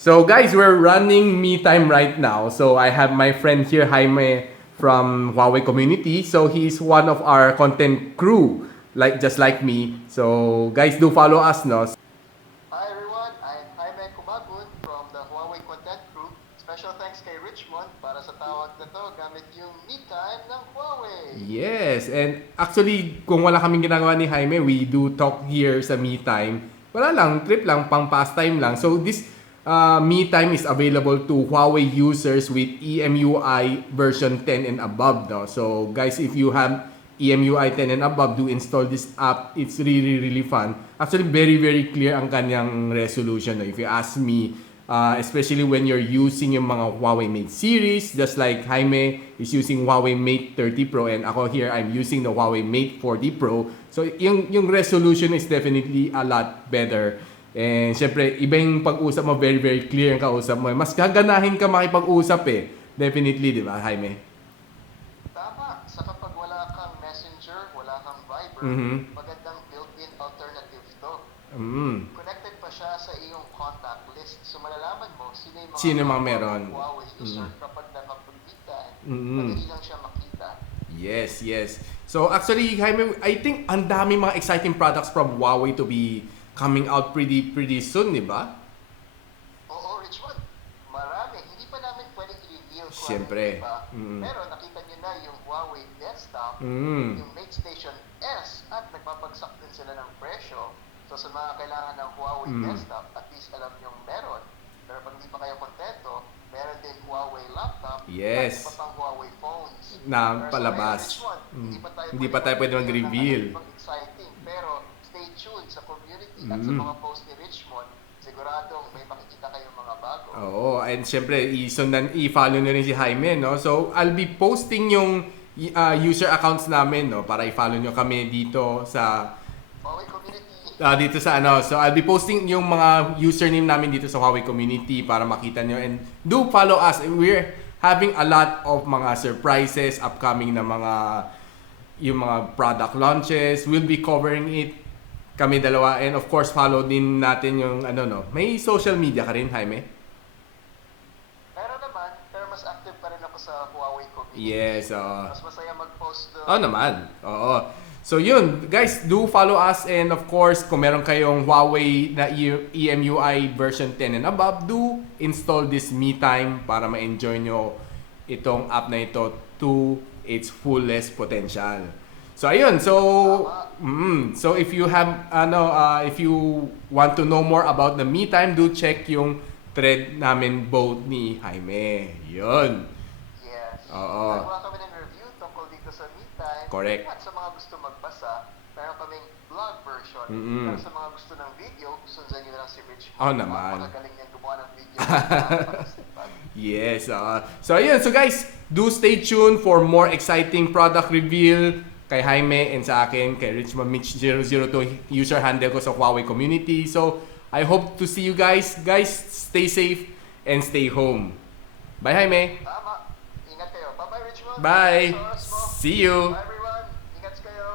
So guys, we're running me time right now. So I have my friend here, Jaime, from Huawei community. So he's one of our content crew, just like me. So guys, do follow us, no? Hi everyone, I'm Jaime Kumagun from the Huawei Content Group. Special thanks kay Richmond para sa tawag na to gamit yung Me Time ng Huawei. Yes, and actually, kung wala kaming ginagawa ni Jaime, we do talk here sa me time. Wala lang, trip lang, pang pastime lang. So this me time is available to Huawei users with EMUI version 10 and above. No? So guys, if you have EMUI 10 and above, do install this app. It's really, really fun. Actually, very, very clear ang kanyang resolution. No? If you ask me, especially when you're using yung mga Huawei Mate series, just like Jaime is using Huawei Mate 30 Pro and ako here, I'm using the Huawei Mate 40 Pro. So, yung resolution is definitely a lot better. And syempre, iba yung pag-usap mo, very, very clear ang kausap mo. Mas gaganahin ka makipag-usap eh. Definitely, di ba, Jaime? Tama, sa kapag wala kang Messenger, wala kang Viber, magandang built-in alternative to. Connected pa siya sa iyong contact list. So malalaman mo sino yung mga meron. Huawei user kapag nakapagbitan. Madali lang siya makita. Yes, yes. So actually, Jaime, I think ang dami mga exciting products from Huawei to be coming out pretty soon, di ba? Oo, Richmond. Marami. Hindi pa namin pwedeng i-reveal kung Siyempre. ano, diba? Pero nakita nyo na yung Huawei desktop, yung Mate Station S, at nagbabagsak din sila ng presyo. So sa mga kailangan ng Huawei desktop, at least alam nyo meron. Pero pag hindi pa kayo kontento, meron din Huawei laptop, Yes. at iba pang Huawei phones. Na Pero palabas. So, Richmond, Hindi pa tayo pwede mag-reveal. ng exciting. Pero stay tuned sa community at sa mga post ni Richmond. Siguradong may makikita kayong mga bago. Oo, and syempre, i-follow nyo rin si Jaime, no? So, I'll be posting yung user accounts namin, no? Para i-follow nyo kami dito sa Huawei community. dito sa ano. So, I'll be posting yung mga username namin dito sa Huawei community para makita nyo. And do follow us. We're having a lot of mga surprises upcoming na yung mga product launches. We'll be covering it kami dalawa. And of course, follow din natin yung may social media ka rin, Jaime? Meron naman, pero mas active pa rin ako sa Huawei community. Yes. Mas masaya mag-post doon. Naman. Oo. So yun, guys, do follow us, and of course, kung meron kayong Huawei na EMUI version 10 and above, do install this Me Time para ma-enjoy nyo itong app na ito to its fullest potential. So ayun, so if you have if you want to know more about the Me Time, do check yung thread namin both ni Jaime. Yun. Yes. Oo. Nagawa kami ng review tungkol dito sa Me Time. Correct. At sa mga gusto magbasa, meron kaming vlog version. Pero sa mga gusto ng video, sundan nyo na lang si Richmond. Naman. Napakagaling niya gumawa ng video. Yes. So ayun, so guys, do stay tuned for more exciting product reveal kay Jaime and sa akin, kay Richmond Mitch 002 user handle ko sa Huawei community. So I hope to see you guys. Guys, stay safe and stay home. Bye, Jaime. Tama. Ingat kayo. Bye-bye, Richmond. Bye. Sa oras mo. See you. Bye, everyone. Ingat kayo.